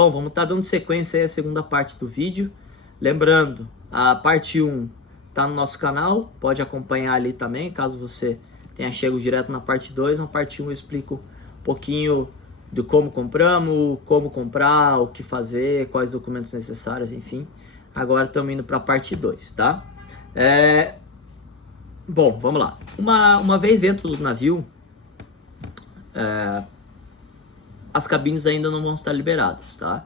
Bom, vamos estar dando sequência aí à segunda parte do vídeo. Lembrando, a parte 1 está no nosso canal, pode acompanhar ali também, caso você tenha chego direto na parte 2. Na parte 1 eu explico um pouquinho de como compramos, como comprar, o que fazer, quais documentos necessários, enfim. Agora estamos indo para a parte 2, tá? Bom, vamos lá. Uma vez dentro do navio, as cabines ainda não vão estar liberadas, tá?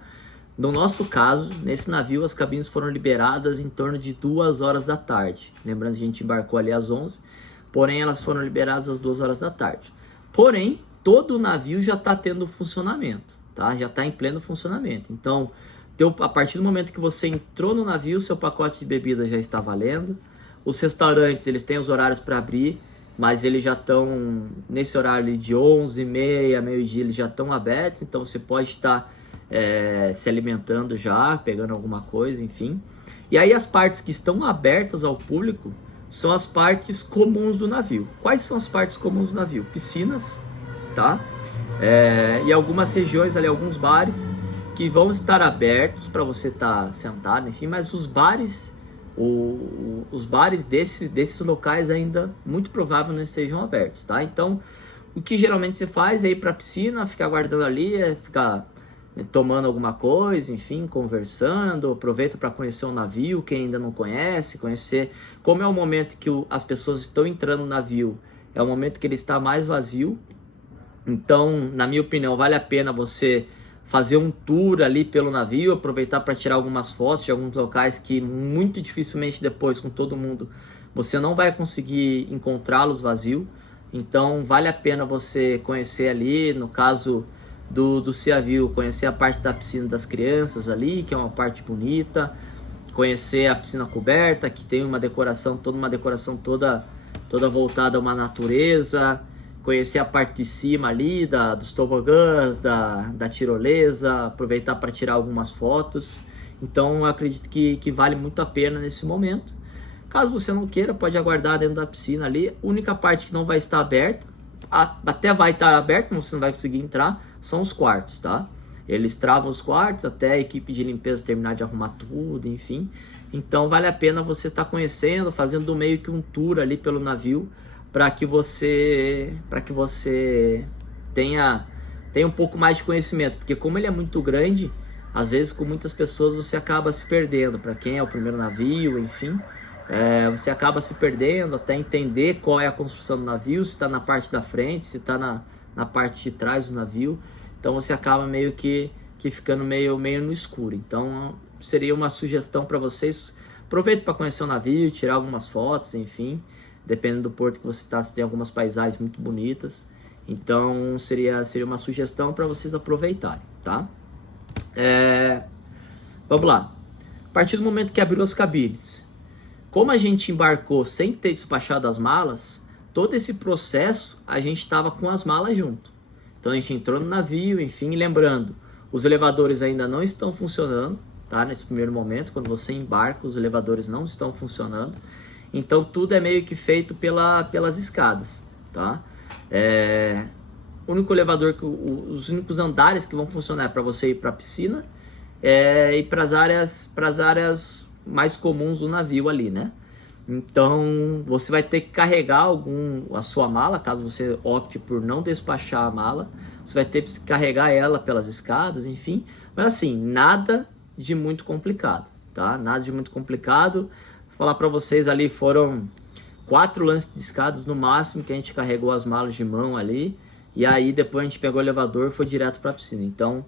No nosso caso, nesse navio, as cabines foram liberadas em torno de 2 horas da tarde. Lembrando que a gente embarcou ali às 11, porém elas foram liberadas às 2 horas da tarde. Porém, todo o navio já está tendo funcionamento, tá? Já está em pleno funcionamento. Então, a partir do momento que você entrou no navio, seu pacote de bebida já está valendo. Os restaurantes, eles têm os horários para abrir, mas eles já estão nesse horário de 11h30, meio-dia, eles já estão abertos. Então, você pode estar se alimentando já, pegando alguma coisa, enfim. E aí, as partes que estão abertas ao público são as partes comuns do navio. Quais são as partes comuns do navio? Piscinas, tá? E algumas regiões ali, alguns bares que vão estar abertos para você estar sentado, enfim, mas os bares desses locais ainda muito provável não estejam abertos, tá? Então, o que geralmente você faz é ir para a piscina, ficar guardando ali, ficar tomando alguma coisa, enfim, conversando, aproveita para conhecer o navio, quem ainda não conhece, conhecer como é o momento que as pessoas estão entrando no navio, é o momento que ele está mais vazio. Então, na minha opinião, vale a pena você fazer um tour ali pelo navio, aproveitar para tirar algumas fotos de alguns locais que muito dificilmente depois, com todo mundo, você não vai conseguir encontrá-los vazio. Então, vale a pena você conhecer ali, no caso do Sea View, conhecer a parte da piscina das crianças ali, que é uma parte bonita, conhecer a piscina coberta, que tem uma decoração toda voltada a uma natureza, conhecer a parte de cima ali, dos tobogãs, da tirolesa, aproveitar para tirar algumas fotos. Então, eu acredito que vale muito a pena nesse momento. Caso você não queira, pode aguardar dentro da piscina ali. A única parte que não vai estar aberta, até vai estar aberto, mas você não vai conseguir entrar, são os quartos, tá? Eles travam os quartos até a equipe de limpeza terminar de arrumar tudo, enfim. Então, vale a pena você estar conhecendo, fazendo meio que um tour ali pelo navio, para que você tenha um pouco mais de conhecimento, porque como ele é muito grande, às vezes com muitas pessoas você acaba se perdendo, para quem é o primeiro navio, enfim, você acaba se perdendo até entender qual é a construção do navio, se está na parte da frente, se está na parte de trás do navio. Então você acaba meio que ficando meio no escuro. Então seria uma sugestão para vocês, aproveite para conhecer o navio, tirar algumas fotos, enfim. Dependendo do porto que você está, você tem algumas paisagens muito bonitas. Então, seria uma sugestão para vocês aproveitarem, tá? Vamos lá. A partir do momento que abriu as cabines, como a gente embarcou sem ter despachado as malas, todo esse processo a gente estava com as malas junto. Então, a gente entrou no navio, enfim, lembrando, os elevadores ainda não estão funcionando, tá? Nesse primeiro momento, quando você embarca, os elevadores não estão funcionando. Então, tudo é meio que feito pelas escadas, tá? O único elevador, os únicos andares que vão funcionar para você ir para a piscina e para as áreas mais comuns do navio ali, né? Então, você vai ter que carregar a sua mala, caso você opte por não despachar a mala, você vai ter que carregar ela pelas escadas, enfim. Mas assim, nada de muito complicado, tá? Nada de muito complicado. Vou falar para vocês ali, foram 4 lances de escadas no máximo que a gente carregou as malas de mão ali. E aí depois a gente pegou o elevador e foi direto para a piscina. Então,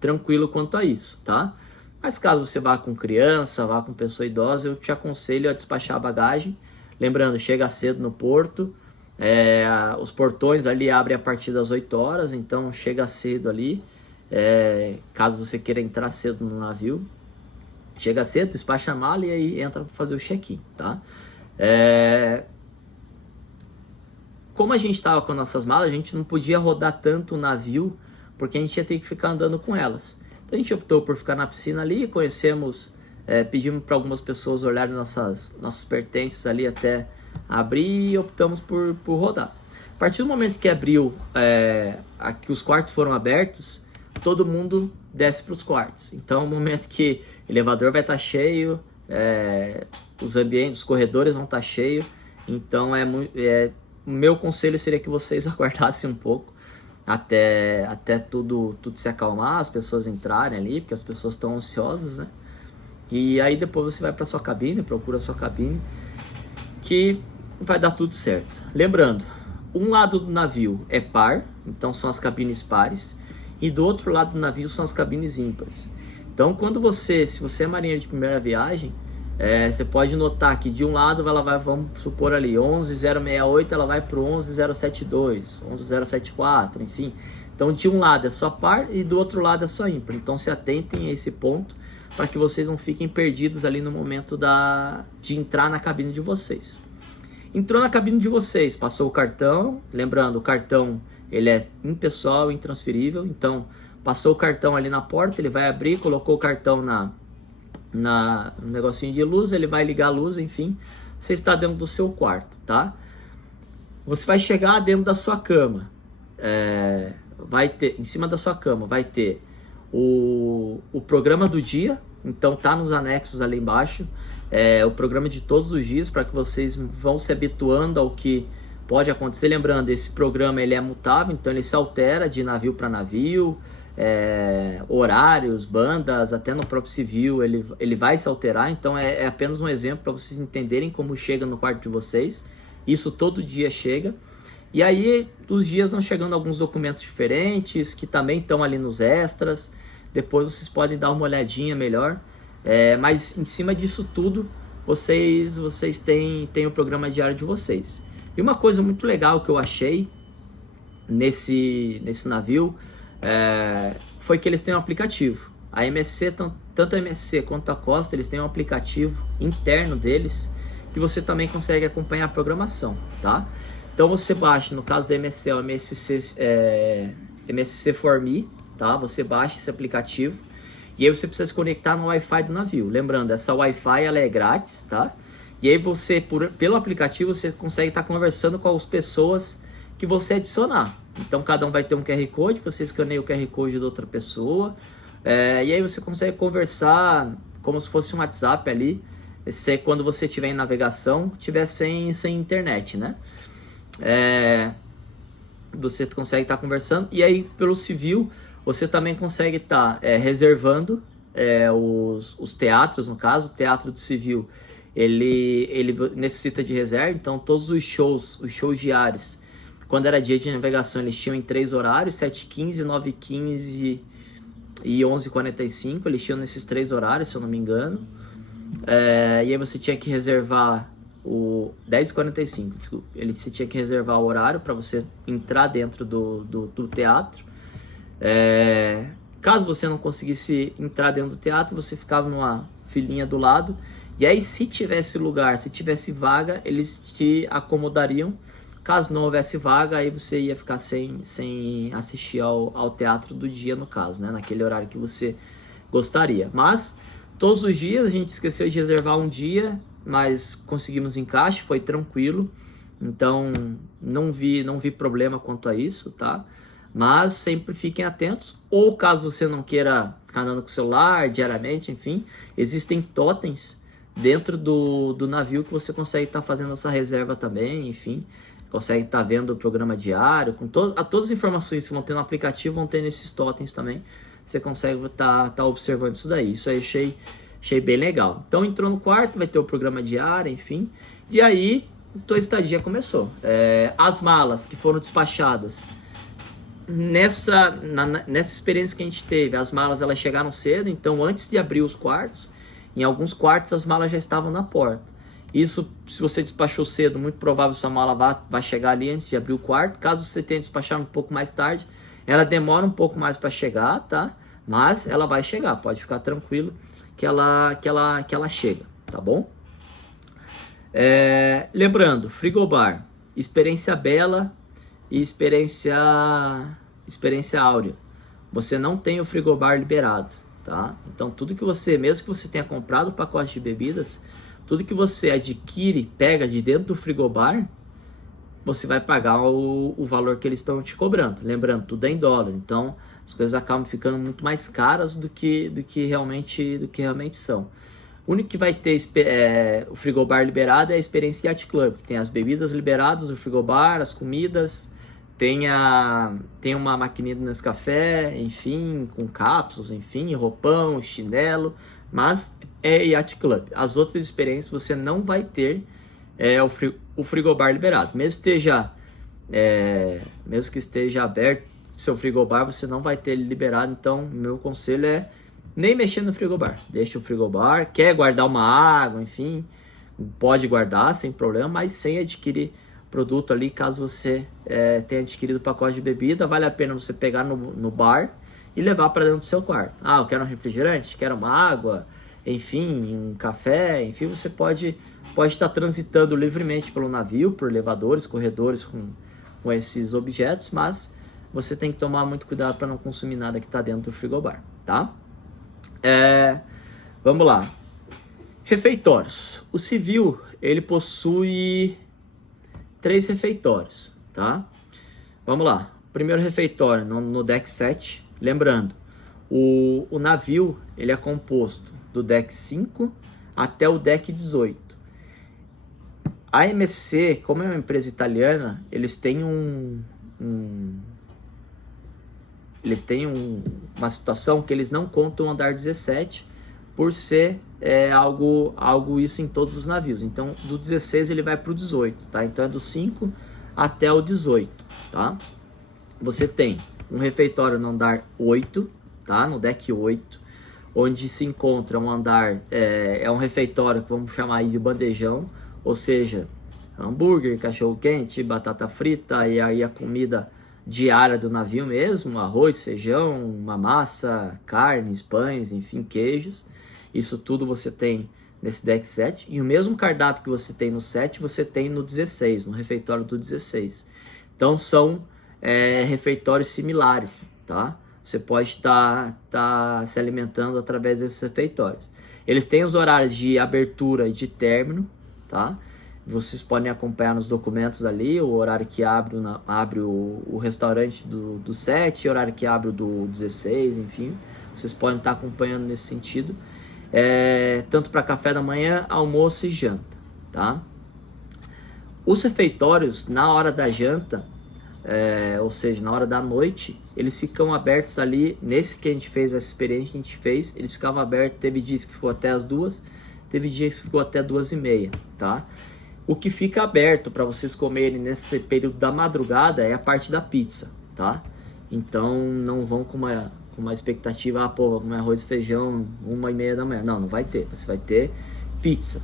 tranquilo quanto a isso, tá? Mas caso você vá com criança, vá com pessoa idosa, eu te aconselho a despachar a bagagem. Lembrando, chega cedo no porto. Os portões ali abrem a partir das 8 horas, então chega cedo ali. Caso você queira entrar cedo no navio, chega cedo, despacha a mala e aí entra para fazer o check-in, tá? Como a gente estava com nossas malas, a gente não podia rodar tanto o navio, porque a gente ia ter que ficar andando com elas. Então a gente optou por ficar na piscina ali, pedimos para algumas pessoas olharem nossos pertences ali até abrir e optamos por rodar. A partir do momento que abriu, que os quartos foram abertos, todo mundo desce para os quartos. Então, no momento que o elevador vai estar cheio, os ambientes, os corredores vão estar cheios. Então, o meu conselho seria que vocês aguardassem um pouco até tudo se acalmar, as pessoas entrarem ali, porque as pessoas estão ansiosas, né? E aí depois você vai para sua cabine, procura a sua cabine, que vai dar tudo certo. Lembrando, um lado do navio é par, então são as cabines pares, e do outro lado do navio são as cabines ímpares. Então, se você é marinheiro de primeira viagem, você pode notar que de um lado ela vai, vamos supor ali, 11.068, ela vai para o 11.072, 11.074, enfim. Então, de um lado é só par e do outro lado é só ímpar. Então, se atentem a esse ponto para que vocês não fiquem perdidos ali no momento de entrar na cabine de vocês. Entrou na cabine de vocês, passou o cartão, lembrando, o cartão ele é impessoal, intransferível, então passou o cartão ali na porta, ele vai abrir, colocou o cartão no negocinho de luz, ele vai ligar a luz, enfim, você está dentro do seu quarto, tá? Você vai chegar dentro da sua cama, vai ter, em cima da sua cama, vai ter o programa do dia, então tá nos anexos ali embaixo, o programa de todos os dias, para que vocês vão se habituando ao que pode acontecer. Lembrando, esse programa ele é mutável, então ele se altera de navio para navio, horários, bandas, até no próprio civil ele vai se alterar. Então é apenas um exemplo para vocês entenderem como chega no quarto de vocês. Isso todo dia chega. E aí os dias vão chegando alguns documentos diferentes que também estão ali nos extras. Depois vocês podem dar uma olhadinha melhor. Mas em cima disso tudo vocês têm o programa diário de vocês. E uma coisa muito legal que eu achei nesse navio foi que eles têm um aplicativo. A MSC, tanto a MSC quanto a Costa, eles têm um aplicativo interno deles que você também consegue acompanhar a programação, tá? Então você baixa, no caso da MSC, o MSC For Me, tá? Você baixa esse aplicativo e aí você precisa se conectar no Wi-Fi do navio. Lembrando, essa Wi-Fi ela é grátis, tá? E aí você, pelo aplicativo, você consegue estar conversando com as pessoas que você adicionar. Então cada um vai ter um QR Code, você escaneia o QR Code de outra pessoa, e aí você consegue conversar como se fosse um WhatsApp ali, quando você estiver em navegação, estiver sem internet, né? Você consegue estar conversando, e aí pelo civil você também consegue estar reservando os teatros. No caso, o teatro do civil ele necessita de reserva, então todos os shows diários, quando era dia de navegação, eles tinham em 3 horários, 7h15, 9h15 e 11h45, eles tinham nesses 3 horários, se eu não me engano. E aí você tinha que reservar o 10h45, desculpa, você tinha que reservar o horário para você entrar dentro do teatro. Caso você não conseguisse entrar dentro do teatro, você ficava numa filinha do lado, e aí se tivesse lugar, se tivesse vaga, eles te acomodariam. Caso não houvesse vaga, aí você ia ficar sem assistir ao teatro do dia, no caso, né? Naquele horário que você gostaria. Mas todos os dias a gente esqueceu de reservar um dia, mas conseguimos encaixe, foi tranquilo. Então não vi problema quanto a isso, tá? Mas sempre fiquem atentos. Ou caso você não queira ficar andando com o celular diariamente, enfim, existem totens dentro do navio que você consegue estar fazendo essa reserva também, enfim. Consegue estar vendo o programa diário, com todas as informações que vão ter no aplicativo, vão ter nesses totens também. Você consegue estar observando isso daí. Isso aí achei bem legal. Então entrou no quarto, vai ter o programa diário, enfim. E aí, tua estadia começou. As malas que foram despachadas. Nessa experiência que a gente teve, as malas elas chegaram cedo, então antes de abrir os quartos, em alguns quartos as malas já estavam na porta. Isso, se você despachou cedo, muito provável sua mala vai chegar ali antes de abrir o quarto. Caso você tenha despachado um pouco mais tarde, ela demora um pouco mais para chegar, tá? Mas ela vai chegar, pode ficar tranquilo que ela chega, tá bom? Lembrando, frigobar, experiência bela e experiência áurea. Você não tem o frigobar liberado, tá? Então tudo que você, mesmo que você tenha comprado o pacote de bebidas, tudo que você adquire, pega de dentro do frigobar, você vai pagar o valor que eles estão te cobrando. Lembrando, tudo é em dólar, então as coisas acabam ficando muito mais caras do que realmente são. O único que vai ter o frigobar liberado é a Experiência Yacht Club, que tem as bebidas liberadas, o frigobar, as comidas, tem uma maquininha do Nescafé, enfim, com cápsulas, enfim, roupão, chinelo, mas é Yacht Club. As outras experiências você não vai ter o frigobar liberado. Mesmo que esteja aberto seu frigobar, você não vai ter ele liberado. Então, meu conselho é nem mexer no frigobar. Deixa o frigobar. Quer guardar uma água, enfim, pode guardar sem problema, mas sem adquirir produto ali. Caso você tenha adquirido pacote de bebida, vale a pena você pegar no bar e levar para dentro do seu quarto. Ah, eu quero um refrigerante, quero uma água, enfim, um café, enfim, você pode estar transitando livremente pelo navio, por elevadores, corredores com esses objetos, mas você tem que tomar muito cuidado para não consumir nada que está dentro do frigobar, tá? Vamos lá. Refeitórios. O civil, ele possui 3 refeitórios, tá? Vamos lá. Primeiro refeitório no deck 7. Lembrando, o navio, ele é composto do deck 5 até o deck 18. A MSC, como é uma empresa italiana, eles têm uma situação que eles não contam o andar 17 por ser algo isso em todos os navios. Então, do 16 ele vai para o 18, tá? Então, é do 5 até o 18, tá? Você tem um refeitório no andar 8, tá? No deck 8, onde se encontra um andar, um refeitório que vamos chamar aí de bandejão, ou seja, hambúrguer, cachorro-quente, batata frita e aí a comida diária do navio mesmo, arroz, feijão, uma massa, carnes, pães, enfim, queijos. Isso tudo você tem nesse deck 7. E o mesmo cardápio que você tem no 7, você tem no 16, no refeitório do 16. Então são refeitórios similares, tá? Você pode estar se alimentando através desses refeitórios. Eles têm os horários de abertura e de término, tá? Vocês podem acompanhar nos documentos ali o horário que abre o restaurante do 7, o horário que abre o do 16, enfim. Vocês podem estar acompanhando nesse sentido. Tanto para café da manhã, almoço e janta, tá? Os refeitórios, na hora da janta, ou seja, na hora da noite, eles ficam abertos ali. Nesse que a gente fez, essa experiência que a gente fez, eles ficavam abertos. Teve dias que ficou até as 2, teve dias que ficou até 2h30, tá? O que fica aberto para vocês comerem nesse período da madrugada é a parte da pizza, tá? Então não vão com uma expectativa, vou comer arroz e feijão 1h30 da manhã. Não vai ter. Você vai ter pizza,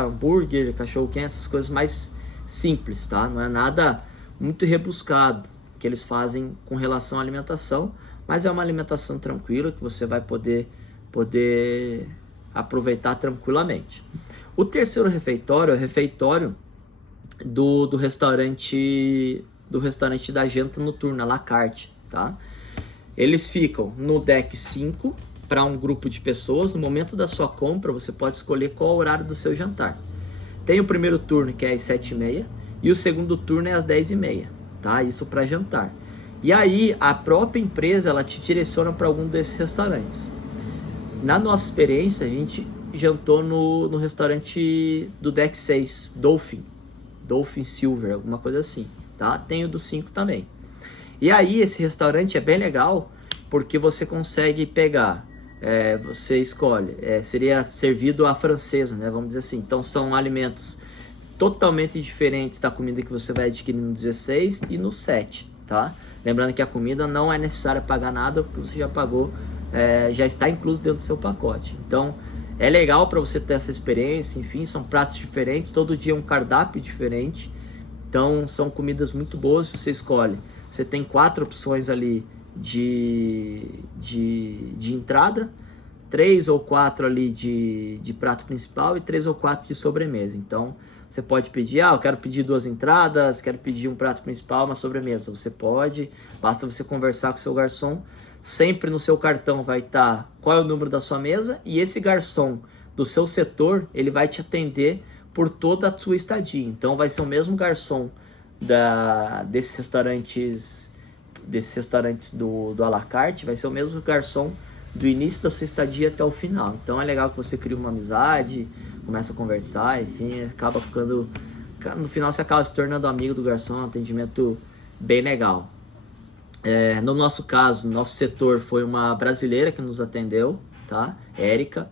hambúrguer, cachorro-quente, essas coisas mais simples, tá? Não é nada muito rebuscado que eles fazem com relação à alimentação, mas é uma alimentação tranquila que você vai poder aproveitar tranquilamente. O terceiro refeitório é o refeitório do restaurante da janta noturna, à la carte, tá? Eles ficam no deck 5 para um grupo de pessoas. No momento da sua compra, você pode escolher qual é o horário do seu jantar. Tem o primeiro turno, que é às 7h30, e o segundo turno é às 10h30, tá? Isso para jantar. E aí, a própria empresa, ela te direciona para algum desses restaurantes. Na nossa experiência, a gente jantou no restaurante do deck 6, Dolphin Silver, alguma coisa assim, tá? Tem o do 5 também. E aí esse restaurante é bem legal, porque você consegue pegar, você escolhe, seria servido à francesa, né? Vamos dizer assim. Então são alimentos totalmente diferentes da comida que você vai adquirir no 16 e no 7, tá? Lembrando que a comida não é necessário pagar nada, porque você já pagou, já está incluso dentro do seu pacote. Então é legal para você ter essa experiência. Enfim, são pratos diferentes, todo dia um cardápio diferente. Então são comidas muito boas, você escolhe. Você tem 4 opções ali de entrada, 3 ou 4 ali de prato principal e 3 ou 4 de sobremesa. Então você pode pedir, eu quero pedir 2 entradas, quero pedir um prato principal, uma sobremesa. Você pode, basta você conversar com o seu garçom. Sempre no seu cartão vai estar qual é o número da sua mesa, e esse garçom do seu setor, ele vai te atender por toda a sua estadia. Então vai ser o mesmo garçom desses restaurantes do à la carte vai ser o mesmo garçom do início da sua estadia até o final. Então é legal que você cria uma amizade, começa a conversar, enfim, acaba ficando... No final você acaba se tornando amigo do garçom, um atendimento bem legal. No nosso caso, nosso setor foi uma brasileira que nos atendeu, tá? Érica.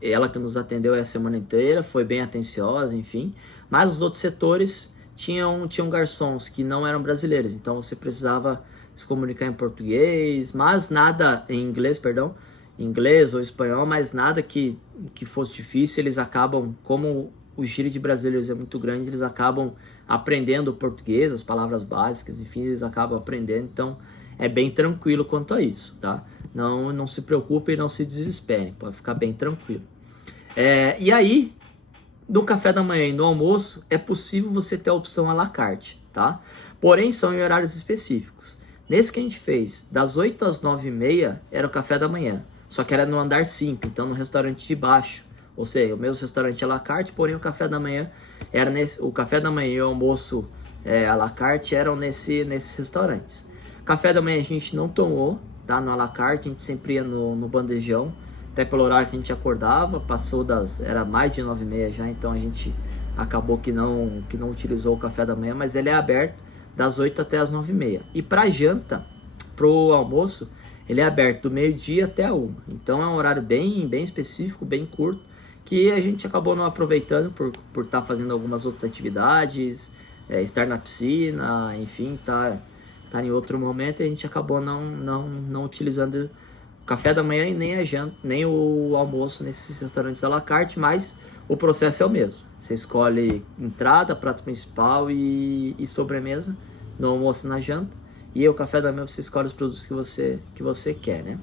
Ela que nos atendeu a semana inteira, foi bem atenciosa, enfim. Mas os outros setores tinham garçons que não eram brasileiros, então você precisava se comunicar em português, mas nada em inglês, perdão, inglês ou espanhol, mas nada que fosse difícil. Eles acabam, como o giro de brasileiros é muito grande, eles acabam aprendendo o português, as palavras básicas, enfim, eles acabam aprendendo, então é bem tranquilo quanto a isso, tá? Não se preocupem, não se desesperem, pode ficar bem tranquilo. E aí, no café da manhã e no almoço, é possível você ter a opção à la carte, tá? Porém, são em horários específicos. Nesse que a gente fez, das 8 às 9h30, era o café da manhã, só que era no andar 5, então no restaurante de baixo. Ou seja, o mesmo restaurante à la carte, porém o café da manhã era o café da manhã e o almoço à la carte eram nesses restaurantes. Café da manhã a gente não tomou, tá? No à la carte, a gente sempre ia no bandejão, até pelo horário que a gente acordava, era mais de 9h30 já, então a gente acabou que não utilizou o café da manhã, mas ele é aberto das 8 até as 9h30. E para janta, pro almoço, ele é aberto do meio-dia até a 1. Então é um horário bem específico, bem curto, que a gente acabou não aproveitando por estar fazendo algumas outras atividades, estar na piscina, enfim, estar em outro momento, e a gente acabou não utilizando o café da manhã e nem a janta, nem o almoço nesses restaurantes à la carte, mas o processo é o mesmo. Você escolhe entrada, prato principal e sobremesa no almoço e na janta, e o café da manhã você escolhe os produtos que você quer, né?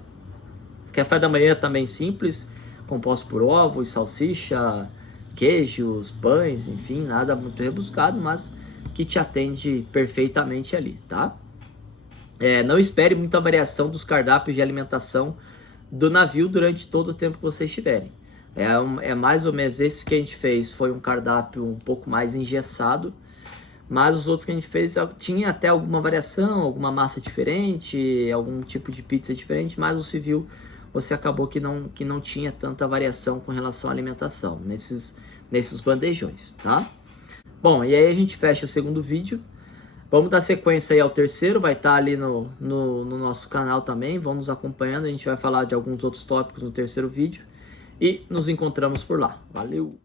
Café da manhã é também simples, composto por ovos, salsicha, queijos, pães, enfim, nada muito rebuscado, mas que te atende perfeitamente ali, tá? Não espere muita variação dos cardápios de alimentação do navio durante todo o tempo que vocês estiverem. Mais ou menos esse que a gente fez foi um cardápio um pouco mais engessado, mas os outros que a gente fez tinha até alguma variação, alguma massa diferente, algum tipo de pizza diferente, mas o civil você acabou que não tinha tanta variação com relação à alimentação nesses bandejões, tá? Bom, e aí a gente fecha o segundo vídeo. Vamos dar sequência aí ao terceiro, vai estar ali no nosso canal também, vão nos acompanhando, a gente vai falar de alguns outros tópicos no terceiro vídeo e nos encontramos por lá. Valeu!